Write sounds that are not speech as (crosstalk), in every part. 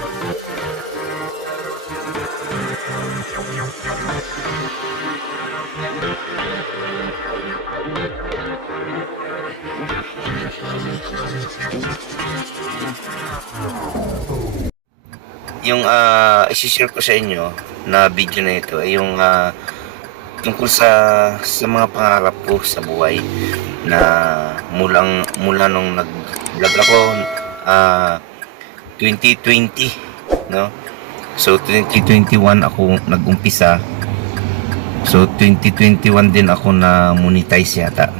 Yung uh, isi-share ko sa inyo na video na ito ay yung ah, tungkol sa sa mga pangarap ko sa buhay na mulang mula nung nag-vlog ako ah 2020 no so 2021 ako nag-umpisa so 2021 din ako na monetize yata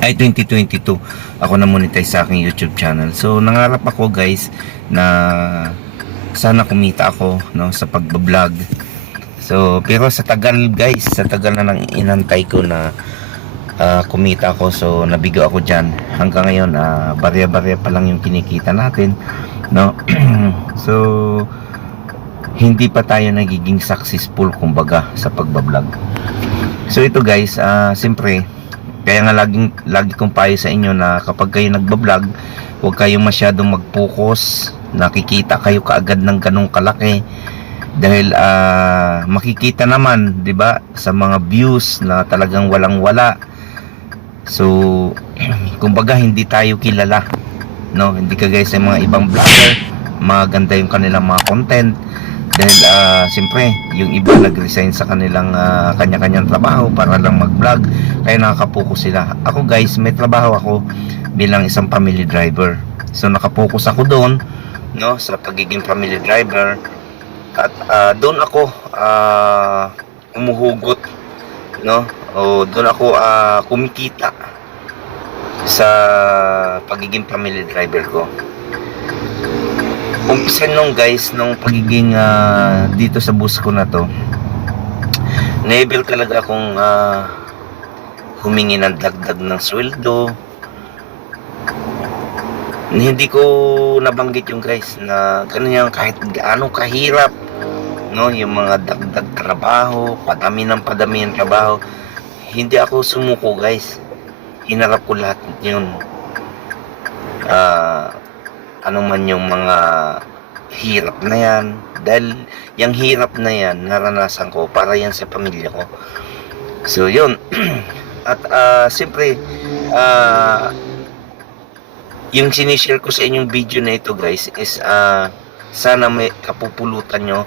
ay 2022 ako na monetize sa aking YouTube channel so nangarap ako guys na sana kumita ako no sa pagbablog So, pero sa tagal guys, sa tagal na nang inantay ko na ah, kumita ako. So, nabigo ako dyan. Hanggang ngayon, ah, barya-barya pa lang yung kinikita natin. No? (clears throat) so, hindi pa tayo nagiging successful kumbaga sa pagbablog. So, ito guys, ah, siyempre, kaya nga laging, lagi kong payo sa inyo na kapag kayo nagbablog, huwag kayong masyadong mag-focus. Nakikita kayo kaagad ng ganong kalaki dahil ah, makikita naman 'di ba sa mga views na talagang walang-wala so (clears throat) kumbaga hindi tayo kilala no? Hindi kagaya sa mga ibang vlogger maganda yung kanilang mga content. Dahil ah, siyempre yung iba nag-resign sa kanilang ah, kanya-kanyang trabaho para lang mag-vlog kaya nakakapokus sila. Ako guys may trabaho ako bilang isang family driver. So nakapokus ako doon no? Sa pagiging family driver. At ah, doon ako ah, umuhugot no o doon ako ah, kumikita sa pagiging family driver ko. Umpisa nung guys nung pagiging ah, dito sa bus ko na to never talaga akong ah, humingi ng dagdag ng sweldo. Hindi ko nabanggit yung guys na ganun yung kahit gaano kahirap no yung mga dagdag trabaho padami ng padami ng trabaho hindi ako sumuko guys. Hinarap ko lahat yun. Ah ano man yung mga hirap na yan. Dahil yung hirap na yan naranasan ko para yan sa pamilya ko. So yun. (clears throat) At ah siyempre ah yung sinishare ko sa inyong video na ito guys is ah sana may kapupulutan nyo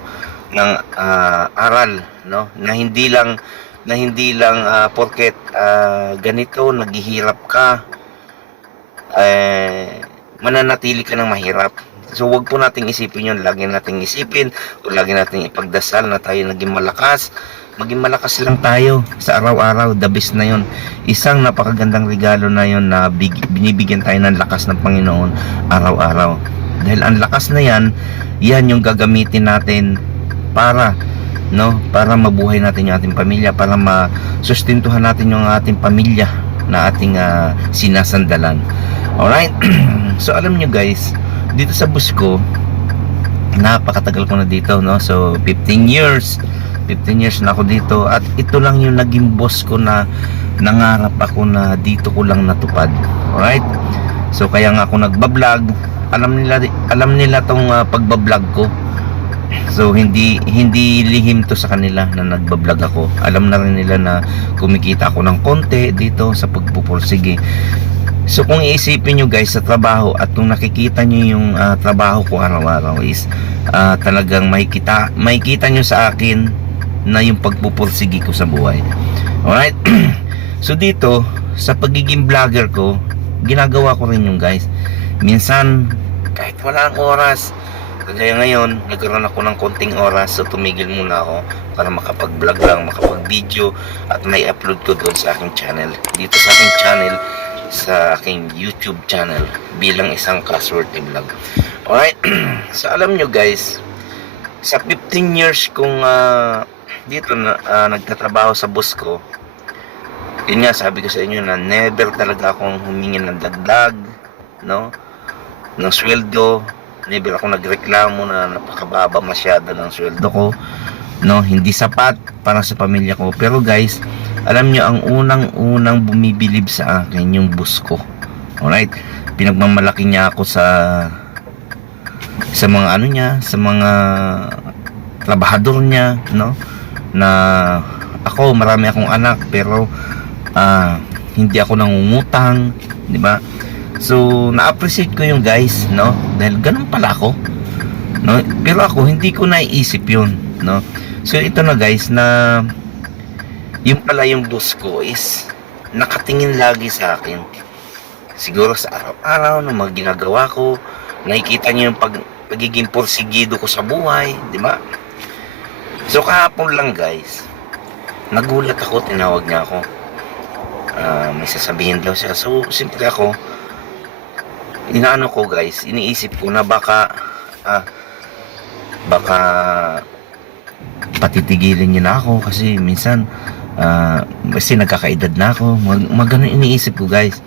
ng ah, aral no? Na hindi lang na hindi lang ah, porket ah, ganito naghihirap ka eh mananatili ka ng mahirap. So wag po nating isipin yun. Lagi nating isipin o lagi nating ipagdasal na tayo naging malakas. Maging malakas lang tayo sa araw-araw the best na yun. Isang napakagandang regalo na yun na big, binibigyan tayo ng lakas ng Panginoon araw-araw. Dahil ang lakas na yan yan yung gagamitin natin para no? Para mabuhay natin yung ating pamilya para masustentuhan natin yung ating pamilya na ating ah, sinasandalan. Alright? (clears throat) So alam nyo guys dito sa bus ko napakatagal ko na dito no? So 15 years. 15 years na ako dito. At ito lang yung naging boss ko na nangarap ako na dito ko lang natupad. Alright? So kaya nga ako nagbablog. Alam nila alam nila tong uh, pagbablog ko so hindi hindi lihim to sa kanila na nagbablog ako alam na rin nila na kumikita ako ng konti dito sa pagpupursige So kung iisipin nyo guys sa trabaho at kung nakikita nyo yung ah, trabaho ko araw-araw is ah, talagang makikita, makikita nyo sa akin na yung pagpupursigi ko sa buhay. Alright? (clears throat) so dito, sa pagiging vlogger ko, ginagawa ko rin yung guys. Minsan, kahit wala ang oras, kagaya ngayon, nagkaroon ako ng konting oras so tumigil muna ako para makapag-vlog lang, makapag-video at may upload ko doon sa aking channel. Dito sa aking channel, sa aking YouTube channel bilang isang trustworthy vlog. Alright, (clears throat) so alam nyo guys, sa 15 years kong ah, dito na ah, nagtatrabaho sa bus ko, yun nga sabi ko sa inyo na never talaga akong humingi ng dagdag, no? Ng sweldo, never ako nagreklamo na napakababa masyado ng sweldo ko, no? Hindi sapat para sa pamilya ko. Pero guys, alam nyo, ang unang-unang bumibilib sa akin yung bus ko. Alright? Pinagmamalaki niya ako sa sa mga ano niya, sa mga trabahador niya, no? Na ako, marami akong anak pero ah, hindi ako nangungutang, di ba? So, na-appreciate ko yung guys, no? Dahil ganun pala ako. No? Pero ako, hindi ko naiisip yun, no? So, ito na guys, na yung pala yung boss ko is nakatingin lagi sa akin. Siguro sa araw-araw, ng mga ginagawa ko, nakikita niyo yung pag, pagiging porsigido ko sa buhay, di ba? So, kahapon lang guys, nagulat ako, tinawag niya ako. Ah, may sasabihin daw siya. So, simple ako, inaano ko guys, iniisip ko na baka ah, baka patitigilin niya na ako kasi minsan ah, kasi nagkakaedad na ako. Mag, iniisip ko guys.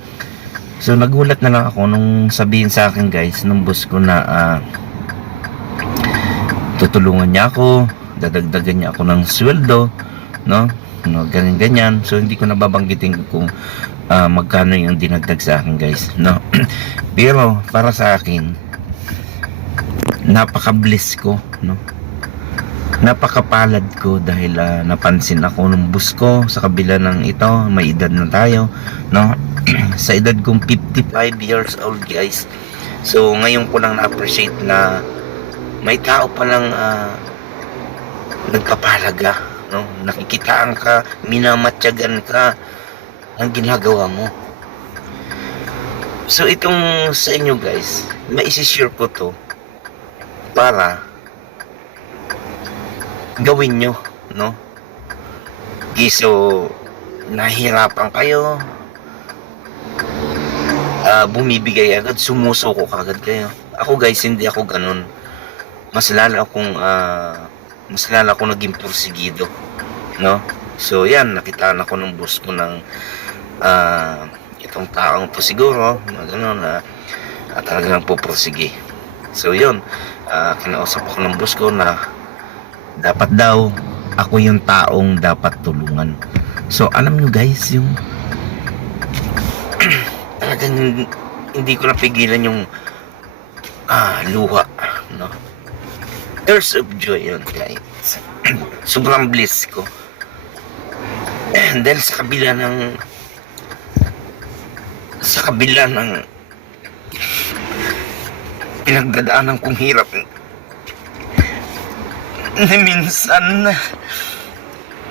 So nagulat na lang ako nung sabihin sa akin guys nung boss ko na ah, tutulungan niya ako dadagdagan niya ako ng sweldo no? No ganyan ganyan. So hindi ko nababanggitin kung ah, magkano yung dinagdag sa akin guys? No. (clears throat) Pero para sa akin napaka-bliss ko no? Napakapalad ko dahil ah, napansin ako ng bus ko sa kabila ng ito. May edad na tayo no? (clears throat) Sa edad kong 55 years old guys. So ngayon ko lang na-appreciate na may tao palang ah, nagpapalaga no? Nakikitaan ka minamatyagan ka ang ginagawa mo so itong sa inyo guys maisishare ko to para gawin nyo, no? Kiso, nahihirapan kayo, ah, bumibigay agad, sumusuko kagad kayo. Ako guys, hindi ako ganun. Mas lalo akong, ah, mas lalo akong naging porsigido, no? So, yan, nakitaan ako ng boss ko ng, ah, itong taong to siguro, na gano'n, na ah, talagang pupursige. So, yun, ah, kinausap ako ng boss ko na dapat daw ako yung taong dapat tulungan. So, alam nyo guys, yung (clears throat) talagang hin- hindi ko napigilan yung ah, luha, no? Tears of joy yun, guys. (clears throat) Sobrang bliss ko. (clears throat) Dahil sa kabila ng sa kabila ng pinagdadaanan kong hirap na minsan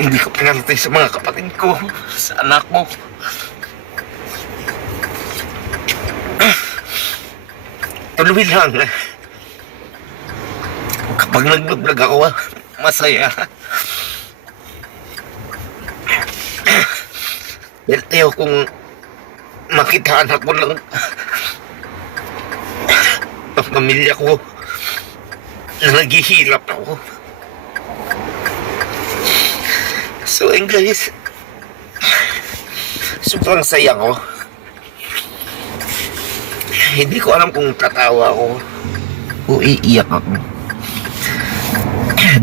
hindi ko pinarating sa mga kapatid ko, sa anak ko. (clears throat) Tuloy lang. Kapag nag-vlog ako, masaya. Ayaw kong makita anak ko lang ang pamilya ko na naghihirap ako. So, ayun guys, sobrang saya ko. Hindi ko alam kung tatawa ako o iiyak ako.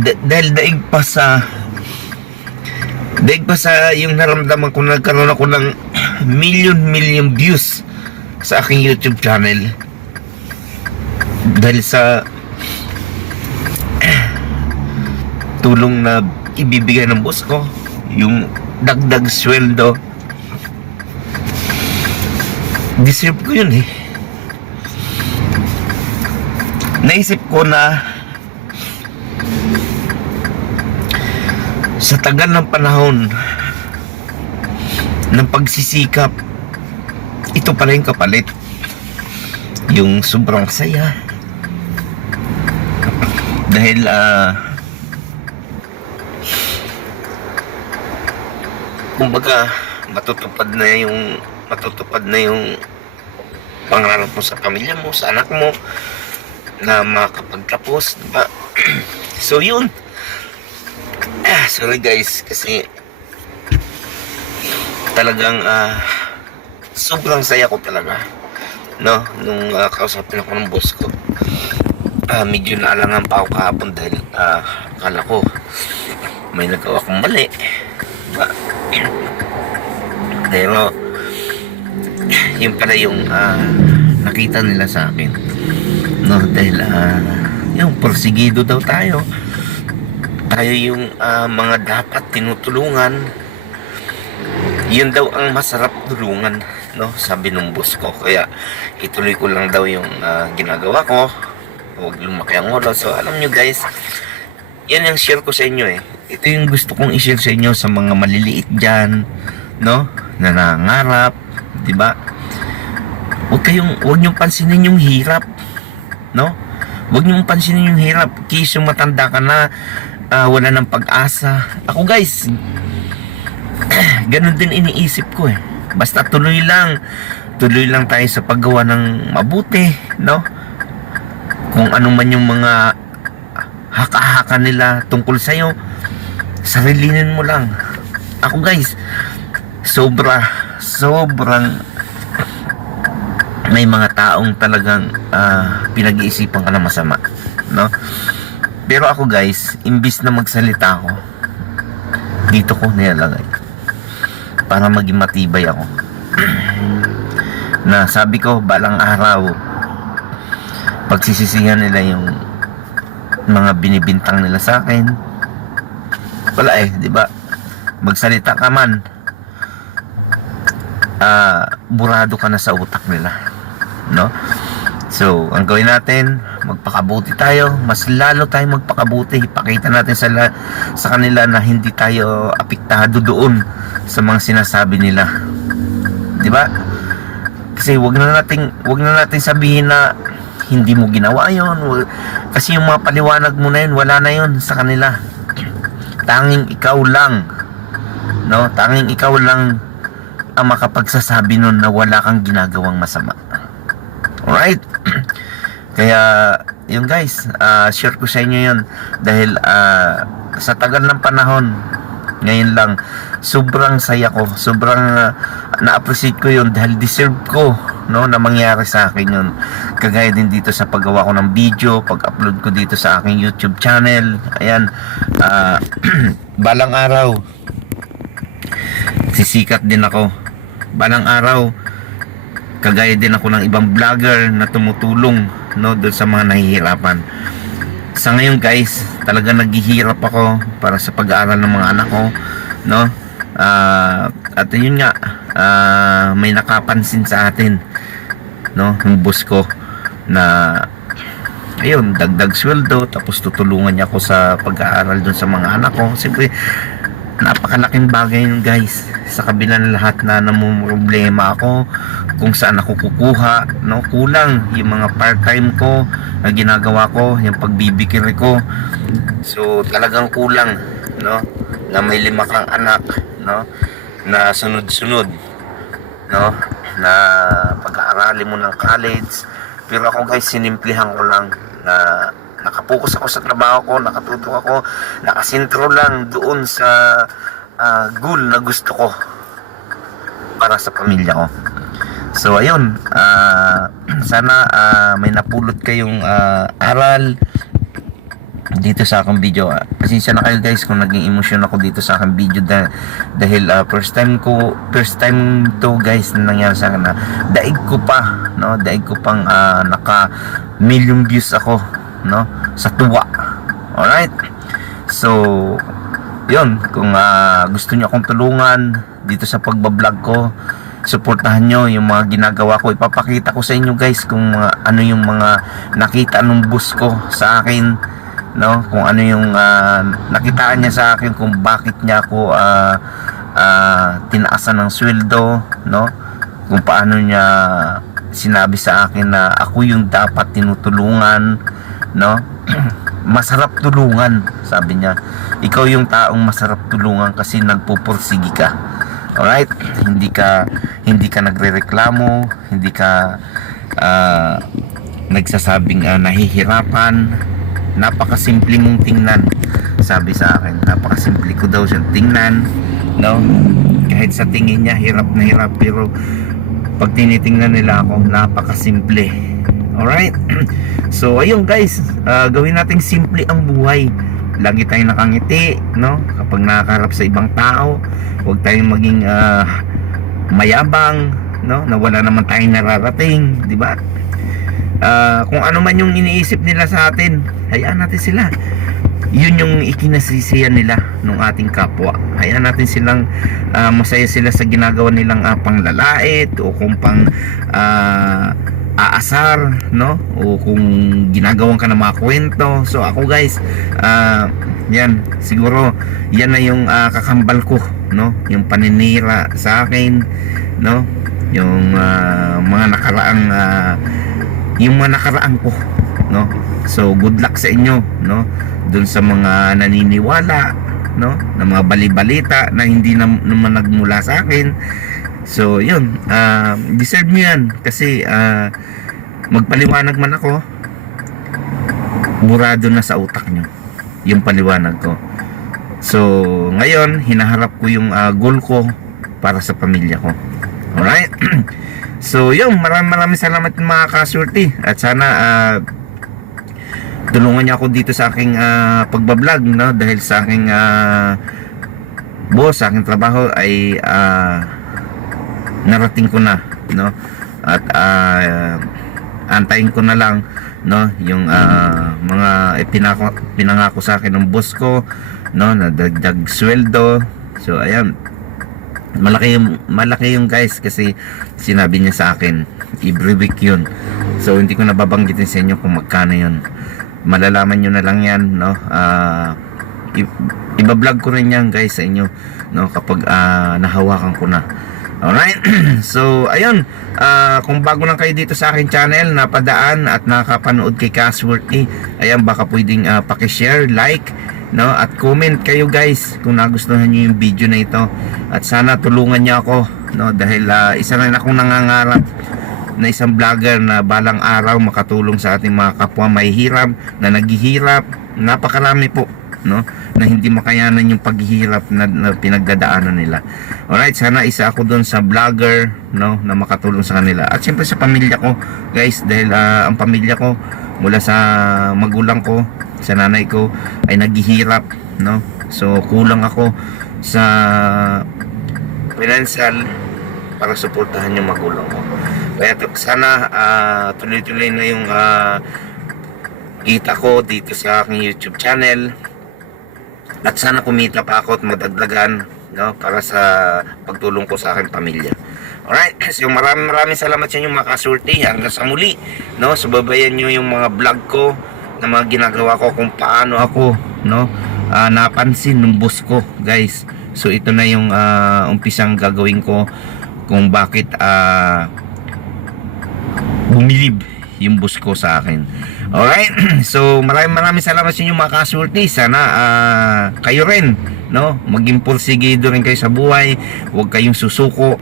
Da- dahil daig pa sa daig pa sa yung naramdaman ko nagkaroon ako ng million million views sa aking YouTube channel. Dahil sa (clears throat) tulong na ibibigay ng boss ko, yung dagdag sweldo. Deserve ko yun eh. Naisip ko na sa tagal ng panahon ng pagsisikap, ito pala yung kapalit. Yung sobrang saya. Dahil ah kumbaga matutupad na yung matutupad na yung pangarap mo sa pamilya mo, sa anak mo na makapagtapos, di ba? (clears throat) so yun. Ah, sorry guys kasi talagang ah sobrang saya ko talaga. No, nung ah, kausapin ako ng boss ko. Ah, medyo naalangan pa ako kahapon dahil ah, akala ko may nagawa akong mali. Diba? Pero, yun pala yung ah, nakita nila sa akin. No, dahil ah, yung porsigido daw tayo. Tayo yung ah, mga dapat tinutulungan. Yun daw ang masarap tulungan, no? Sabi nung boss ko. Kaya ituloy ko lang daw yung ah, ginagawa ko. Huwag lumaki ang ulo. So, alam nyo guys, yan yung share ko sa inyo eh. Ito yung gusto kong i-share sa inyo sa mga maliliit dyan, no? Na nangarap, di ba? Huwag kayong, huwag niyong pansinin yung hirap, no? Huwag niyong pansinin yung hirap. Yung matanda ka na, ah, wala ng pag-asa. Ako guys, (clears throat) ganun din iniisip ko eh. Basta tuloy lang, tuloy lang tayo sa paggawa ng mabuti, no? Kung ano man yung mga haka-haka nila tungkol sa'yo, sarilinin mo lang. Ako guys, sobra, sobrang may mga taong talagang ah, pinag-iisipan ka na masama, no? Pero ako guys, imbis na magsalita ako, dito ko nilalagay para maging matibay ako. (clears throat) na sabi ko, balang araw, pagsisisihan nila yung mga binibintang nila sa akin, wala eh, di ba? Magsalita ka man, ah, burado ka na sa utak nila, no? So, ang gawin natin, magpakabuti tayo, mas lalo tayo magpakabuti, ipakita natin sa, la- sa kanila na hindi tayo apektado doon sa mga sinasabi nila. 'Di ba? Kasi wag na nating wag na nating sabihin na hindi mo ginawa 'yon. Kasi yung mga paliwanag mo na 'yun, wala na 'yon sa kanila. Tanging ikaw lang. No, tanging ikaw lang ang makapagsasabi nun na wala kang ginagawang masama. Alright? Kaya, yun guys, ah, share ko sa inyo yun. Dahil ah, sa tagal ng panahon, ngayon lang, sobrang saya ko. Sobrang ah, na-appreciate ko yun dahil deserve ko no, na mangyari sa akin yun. Kagaya din dito sa paggawa ko ng video, pag-upload ko dito sa aking YouTube channel. Ayan, ah, (clears throat) balang araw, sisikat din ako. Balang araw, kagaya din ako ng ibang vlogger na tumutulong no doon sa mga nahihirapan. Sa ngayon guys, talaga naghihirap ako para sa pag-aaral ng mga anak ko, no? Ah, at yun nga, ah, may nakapansin sa atin, no? Yung boss ko na ayun, dagdag sweldo tapos tutulungan niya ako sa pag-aaral doon sa mga anak ko. Siyempre, napakalaking bagay yun guys. Sa kabila ng lahat na namumroblema ako kung saan ako kukuha no? Kulang yung mga part-time ko na ginagawa ko yung pagbibikir ko. So talagang kulang no? Na may lima kang anak no? Na sunod-sunod no? Na pag-aaralin mo ng college. Pero ako guys sinimplihan ko lang na nakapokus ako sa trabaho ko, nakatuto ako, nakasintro lang doon sa ah, goal na gusto ko para sa pamilya ko. So ayun, ah, (clears throat) sana ah, may napulot kayong ah, aral dito sa aking video. Pasensya na kayo guys kung naging emosyon ako dito sa aking video dahil, dahil ah, first time ko, first time to guys na nangyari sa akin na daig ko pa, no? Daig ko pang ah, naka million views ako, no? Sa tuwa. Alright? So, yun, kung ah, gusto niyo akong tulungan dito sa pagbablog ko, suportahan nyo yung mga ginagawa ko. Ipapakita ko sa inyo guys kung mga, ano yung mga nakita nung boss ko sa akin no kung ano yung ah, nakitaan niya sa akin kung bakit niya ako ah, ah, tinaasan ng sweldo no kung paano niya sinabi sa akin na ako yung dapat tinutulungan no? (clears throat) Masarap tulungan sabi niya. Ikaw yung taong masarap tulungan kasi nagpupursigi ka. Alright? Hindi ka hindi ka nagrereklamo hindi ka ah, nagsasabing ah, nahihirapan. Napakasimple mong tingnan sabi sa akin. Napakasimple ko daw siyang tingnan no? Kahit sa tingin niya hirap na hirap pero pag tinitingnan nila ako napakasimple alright? (clears throat) So ayun guys. Ah, gawin nating simple ang buhay. Lagi tayong nakangiti no? Kapag nakakarap sa ibang tao huwag tayong maging ah, mayabang no? Na wala naman tayong nararating di ba? Ah, kung ano man yung iniisip nila sa atin, hayaan natin sila. Yun yung ikinasisiyan nila ng ating kapwa. Hayaan natin silang ah, masaya sila sa ginagawa nilang uh, panglalait o kung pang ah, aasar, no? O kung ginagawan ka ng mga kwento. So ako guys, ah, yan, siguro yan na yung ah, kakambal ko, no? Yung paninira sa akin, no? Yung ah, mga nakaraang ah, yung mga nakaraan ko, no? So good luck sa inyo, no? Doon sa mga naniniwala, no? Na mga balibalita na hindi na, naman nagmula sa akin. So, yun, ah, deserve nyo yan kasi ah, magpaliwanag man ako, burado na sa utak nyo yung paliwanag ko. So, ngayon, hinaharap ko yung ah, goal ko para sa pamilya ko. Alright? (clears throat) so, yun, maraming maraming salamat mga kasurti. At sana, ah, tulungan niyo ako dito sa aking ah, pagbablog, no? Dahil sa aking ah, boss, sa aking trabaho ay ah, narating ko na, no? At ah, antayin ko na lang no? Yung ah, mga ipinako pinangako sa akin ng boss ko no? Na dagdag sweldo. So ayan. Malaki yung malaki yung guys kasi sinabi niya sa akin every week yun. So hindi ko nababanggitin sa inyo kung magkano yun. Malalaman nyo na lang yan no? Ah i- ibablog ko rin yan guys sa inyo no? Kapag ah, nahawakan ko na Alright, (clears throat) so ayun, ah, kung bago lang kayo dito sa akin channel, napadaan at nakapanood kay Casworthy, ayan baka pwedeng ah, pakishare, like, no, at comment kayo guys kung nagustuhan niyo yung video na ito. At sana tulungan niyo ako, no, dahil ah, isa rin akong nangangarap na isang vlogger na balang araw makatulong sa ating mga kapwa. May hirap, na naghihirap, napakarami po, no, na hindi makayanan yung paghihirap na, na pinagdadaanan nila. Alright, sana isa ako doon sa vlogger, no, na makatulong sa kanila. At siyempre sa pamilya ko, guys, dahil ah, ang pamilya ko mula sa magulang ko, sa nanay ko ay naghihirap, no. So kulang ako sa financial para suportahan yung magulang ko. Kaya sana ah, tuloy-tuloy na yung ah, kita ko dito sa aking YouTube channel at sana kumita pa ako at madagdagan no para sa pagtulong ko sa aking pamilya. Alright, (clears throat) so maraming maraming salamat sa inyo mga kasulti hanggang sa muli no subabayan niyo yung mga vlog ko na mga ginagawa ko kung paano ako no ah, napansin ng boss ko guys. So ito na yung ah, umpisang gagawin ko kung bakit ah bumilib yung boss ko sa akin. Alright, (clears throat) so maraming maraming salamat sa inyo mga kasulti. Sana ah, kayo rin, no? Maging pursigido rin kayo sa buhay. Huwag kayong susuko.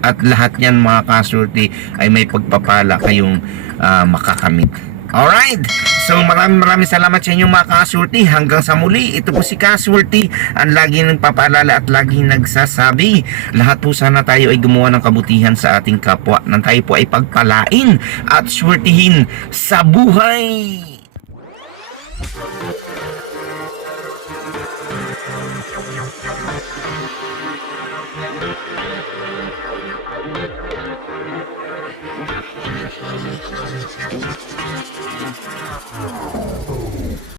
At lahat yan mga kasulti ay may pagpapala kayong ah, makakamit. Alright, so maraming maraming salamat sa inyo mga kasulti. Hanggang sa muli, ito po si Kasulti. Ang lagi nagpapaalala at lagi nagsasabi. Lahat po sana tayo ay gumawa ng kabutihan sa ating kapwa. Nang tayo po ay pagpalain at swertihin sa buhay. Oh.